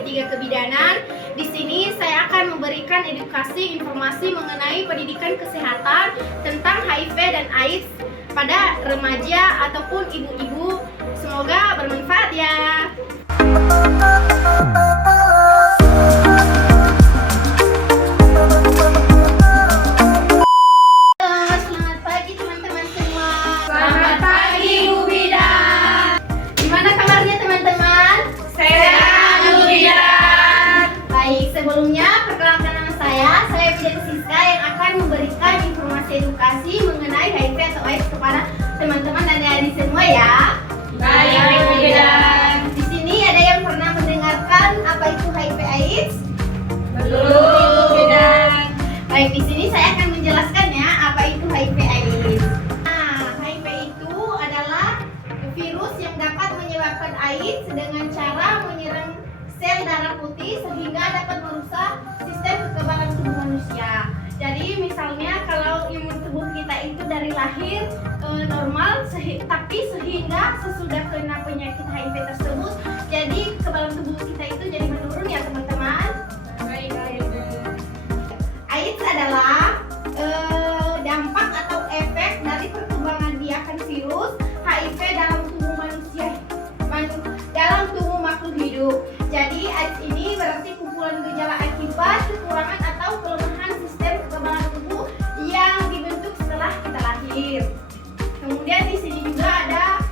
D3 Kebidanan. Di sini saya akan memberikan edukasi informasi mengenai pendidikan kesehatan tentang HIV dan AIDS pada remaja ataupun ibu-ibu. Semoga bermanfaat ya. Sebelumnya, perkenalkan nama saya Bidan Siska yang akan memberikan informasi edukasi mengenai HIV atau AIDS kepada teman-teman dan adik semua ya. Baik, Bidan. Di sini ada yang pernah mendengarkan apa itu HIV AIDS? Belum, Bidan. Baik, di sini saya akan menjelaskannya apa itu HIV AIDS. Nah, HIV itu adalah virus yang dapat menyebabkan AIDS dengan cara menyerang sel darah putih sehingga dapat merusak sistem kekebalan tubuh manusia. Jadi misalnya kalau imun tubuh kita itu dari lahir normal, tapi sehingga sesudah kena penyakit HIV tersebut, jadi kekebalan tubuh kita itu jadi menurun ya teman-teman. Baik. AIDS adalah dampak atau efek dari perkembangan biakan virus HIV dalam tubuh manusia, dalam tubuh makhluk hidup. Jadi AIDS ini berarti kumpulan gejala akibat kekurangan atau kelemahan sistem kekebalan tubuh yang dibentuk setelah kita lahir. Kemudian di sini juga ada,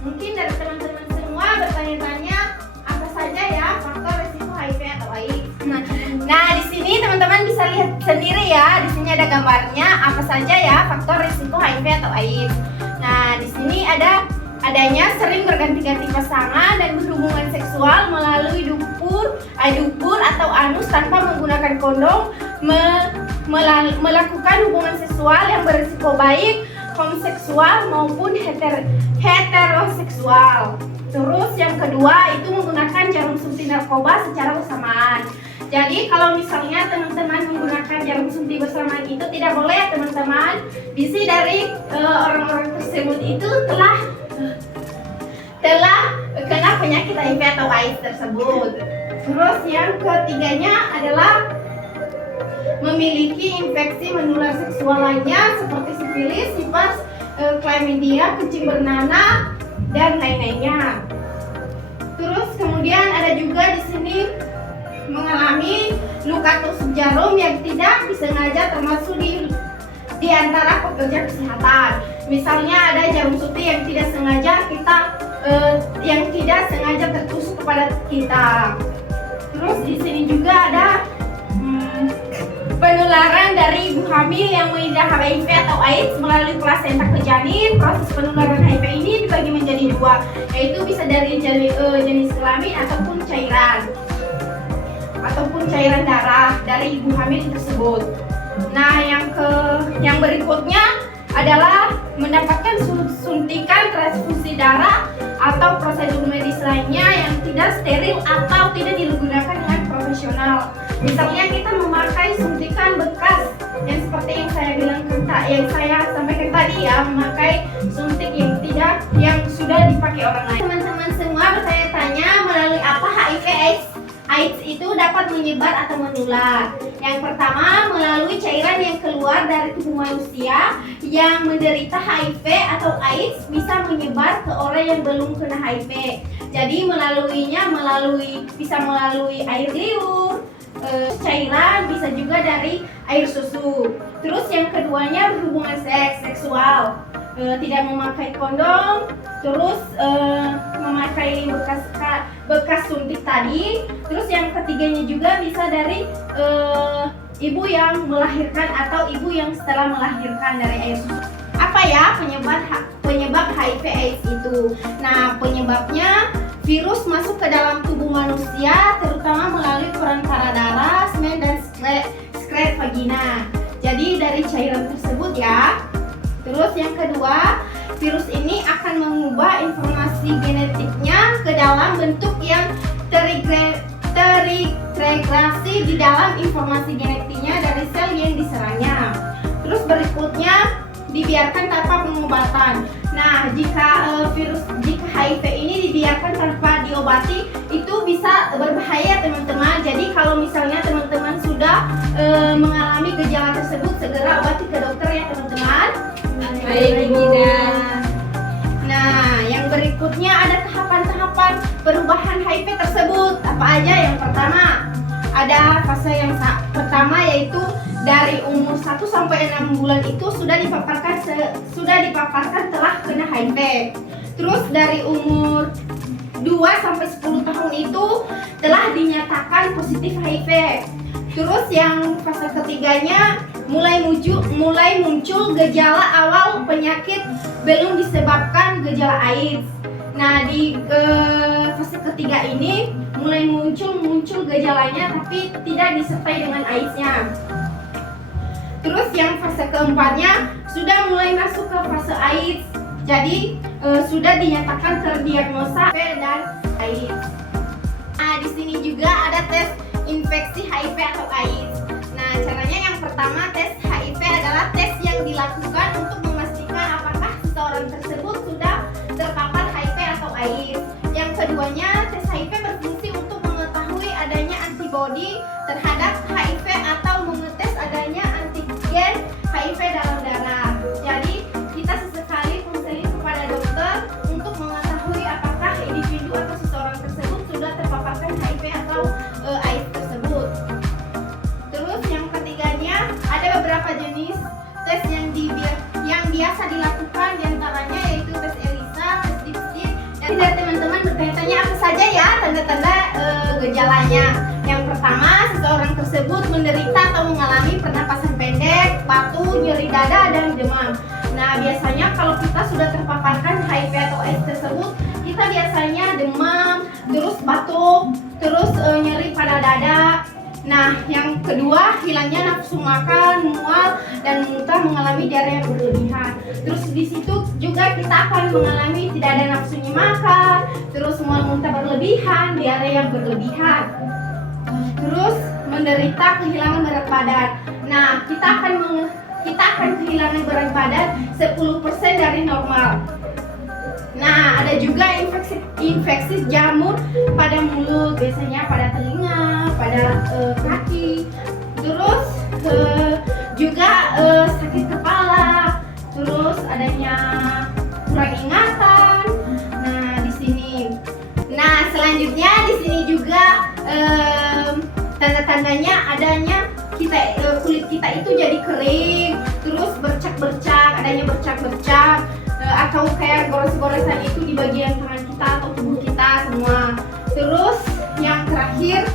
mungkin dari teman-teman semua bertanya-tanya apa saja ya faktor risiko HIV atau AIDS. Nah di sini teman-teman bisa lihat sendiri ya. Di sini ada gambarnya apa saja ya faktor risiko HIV atau AIDS. Nah di sini adanya sering berganti-ganti pasangan dan berhubungan seksual melalui dubur atau anus tanpa menggunakan kondom, melakukan hubungan seksual yang berisiko baik homoseksual maupun heteroseksual. Terus yang kedua itu menggunakan jarum suntik narkoba secara bersamaan. Jadi kalau misalnya teman-teman menggunakan jarum suntik bersamaan itu tidak boleh ya teman-teman. Visi dari orang-orang tersebut itu telah kena penyakit HIV atau AIDS tersebut. Terus yang ketiganya adalah memiliki infeksi menular seksual lainnya seperti sifilis, sifas, chlamydia, kencing bernanah dan lain-lainnya. Terus kemudian ada juga di sini mengalami luka tusuk jarum yang tidak disengaja termasuk di antara pekerja kesehatan. Misalnya ada jarum suntik yang tidak sengaja tertusuk kepada kita. Terus di sini juga ada penularan dari ibu hamil yang mengidap HIV atau AIDS melalui plasenta ke janin. Proses penularan HIV ini dibagi menjadi dua, yaitu bisa dari jenis kelamin ataupun cairan darah dari ibu hamil tersebut. Nah, yang berikutnya adalah mendapatkan suntikan transfusi darah atau prosedur medis lainnya yang tidak steril atau tidak digunakan dengan profesional. Misalnya kita memakai suntikan bekas yang seperti yang saya sampaikan tadi ya, memakai suntik yang sudah dipakai orang lain. Teman-teman semua bertanya-tanya melalui apa HIV AIDS itu dapat menyebar atau menular. Yang pertama, melalui cairan yang keluar dari tubuh manusia yang menderita HIV atau AIDS bisa menyebar ke orang yang belum kena HIV. Jadi bisa melalui air liur, cairan, bisa juga dari air susu. Terus yang keduanya berhubungan seksual, tidak memakai kondom, terus memakai bekas suntik tadi. Terus yang ketiganya juga bisa dari ibu yang melahirkan atau ibu yang setelah melahirkan dari air susu. Apa ya penyebab HIV AIDS itu? Nah, penyebabnya virus masuk ke dalam tubuh manusia terutama melalui perantara darah, semen dan sekret vagina. Jadi dari cairan tersebut ya. Terus yang kedua, virus ini akan mengubah informasi genetiknya ke dalam bentuk yang terintegrasi di dalam informasi genetiknya dari sel yang diserangnya. Terus berikutnya dibiarkan tanpa pengobatan. Nah, jika HIV ini dibiarkan tanpa obati itu bisa berbahaya teman-teman. Jadi kalau misalnya teman-teman sudah mengalami gejala tersebut, segera obati ke dokter ya teman-teman. Baik, Bu Bidan. Nah, yang berikutnya ada tahapan-tahapan perubahan HIV tersebut. Apa aja? Yang pertama, ada fase yang pertama yaitu dari umur 1 sampai 6 bulan itu sudah dipaparkan telah kena HIV. Terus dari umur 2 sampai 10 tahun itu telah dinyatakan positif HIV. Terus yang fase ketiganya mulai muncul gejala awal penyakit belum disebabkan gejala AIDS. Nah, di fase ketiga ini mulai muncul gejalanya tapi tidak disertai dengan AIDS-nya. Terus yang fase keempatnya sudah mulai masuk ke fase AIDS. Jadi sudah dinyatakan terdiagnosa HIV dan AIDS. Nah, di sini juga ada tes infeksi HIV atau AIDS. Nah, caranya yang pertama tes HIV adalah tes yang dilakukan untuk memastikan apakah seseorang tersebut sudah terpapar HIV atau AIDS. Yang keduanya tes HIV berfungsi untuk mengetahui adanya antibodi terhadap HIV atau mengetes adanya antigen HIV dalam darah. Jadi kita sesekali konseling kepada dokter untuk mengetahui apakah individu atau seseorang tersebut sudah terpaparkan HIV atau AIDS tersebut. Terus yang ketiganya ada beberapa jenis tes yang biasa dilakukan, diantaranya yaitu tes ELISA, tes DIPSI. Dan dari teman-teman bertanya-tanya apa saja ya tanda-tanda gejalanya. Yang pertama, seseorang tersebut menderita atau mengalami pernapasan pendek, batuk, nyeri dada, dan demam. Nah, biasanya kalau kita sudah terpaparkan HIV atau AIDS tersebut, kita biasanya demam, terus batuk, terus nyeri pada dada. Nah, yang kedua, hilangnya nafsu makan, mual, dan muntah, mengalami diare yang berlebihan. Terus di situ juga kita akan mengalami tidak ada nafsunya makan, terus mual muntah berlebihan, diare yang berlebihan. Terus menderita kehilangan berat badan. Nah, kita akan kehilangan berat badan 10% dari normal. Nah, ada juga infeksi jamur pada mulut, biasanya pada telinga, pada kaki. Terus juga sakit kepala. Terus adanya kurang ingatan. Nah, di sini. Nah, selanjutnya di sini juga tanda-tandanya adanya kulit kita itu jadi kering, terus bercak-bercak, adanya bercak-bercak. Atau kayak gores-goresan itu di bagian tangan kita atau tubuh kita semua. Terus yang terakhir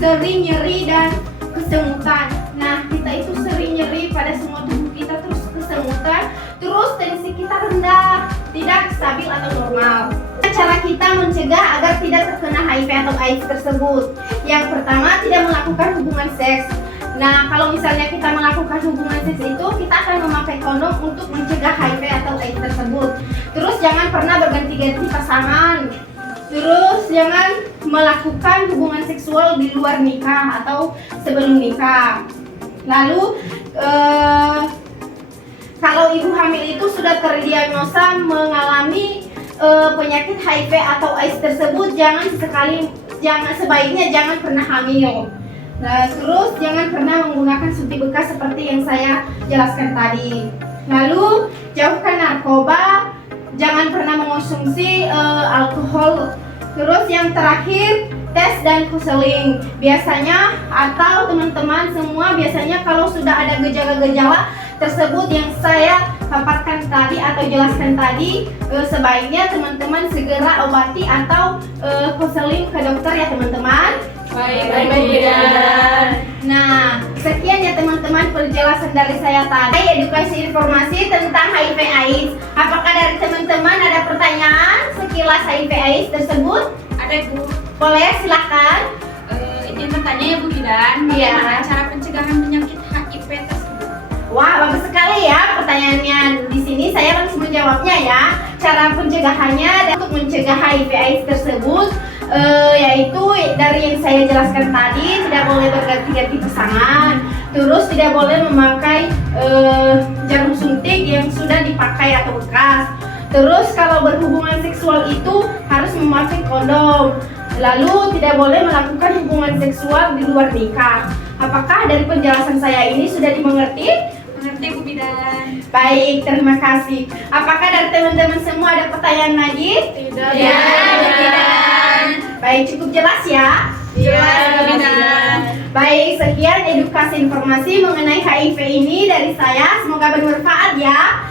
sering nyeri dan kesemutan. Nah, kita itu sering nyeri pada semua tubuh kita, terus kesemutan, terus tensi kita rendah, tidak stabil atau normal. Cara kita mencegah agar tidak terkena HIV atau AIDS tersebut. Yang pertama, tidak melakukan hubungan seks. Nah, kalau misalnya kita melakukan hubungan seks itu, kita akan memakai kondom untuk mencegah HIV atau AIDS tersebut. Terus jangan pernah berganti-ganti pasangan. Terus jangan melakukan hubungan seksual di luar nikah atau sebelum nikah. Lalu kalau ibu hamil itu sudah terdiagnosa mengalami penyakit HIV atau AIDS tersebut, sebaiknya jangan pernah hamil. Nah, terus jangan pernah menggunakan suntik bekas seperti yang saya jelaskan tadi. Lalu jauhkan narkoba, jangan pernah mengonsumsi alkohol. Terus yang terakhir, tes dan konseling. Biasanya atau teman-teman semua biasanya kalau sudah ada gejala-gejala tersebut yang saya paparkan tadi atau jelaskan tadi, sebaiknya teman-teman segera obati atau konseling ke dokter ya teman-teman. Baik, Bu Bidan. Nah, sekian ya teman-teman penjelasan dari saya tadi, edukasi informasi tentang HIV AIDS. Apakah dari teman-teman ada pertanyaan sekilas HIV AIDS tersebut? Ada, Bu. Boleh, silakan. Izin bertanya ya, Bu Bidan. Iya. Bagaimana cara pencegahan penyakit HIV tersebut? Wah, bagus sekali ya pertanyaannya. Di sini saya langsung menjawabnya ya. Cara pencegahannya dan untuk mencegah HIV AIDS tersebut yaitu dari yang saya jelaskan tadi, tidak boleh berganti-ganti pasangan, terus tidak boleh memakai jarum suntik yang sudah dipakai atau bekas, Terus kalau berhubungan seksual itu harus memakai kondom. Lalu tidak boleh melakukan hubungan seksual di luar nikah. Apakah dari penjelasan saya ini sudah dimengerti? Mengerti Bu Bidan? Baik, terima kasih. Apakah dari teman-teman semua ada pertanyaan lagi? Tidak. Ya, Bu Bidan. Baik, cukup jelas ya? Jelas Bu Bidan. Baik, sekian edukasi informasi mengenai HIV ini dari saya. Semoga bermanfaat ya.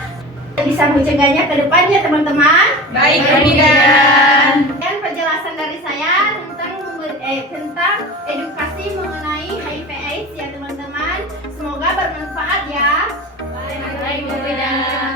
Bisa mencegahnya ke depannya teman-teman. Baik Bu Bidan. Dan penjelasan dari saya tentang edukasi mengenai HIV/AIDS ya teman-teman. Semoga bermanfaat ya. Baik Bu Bidan.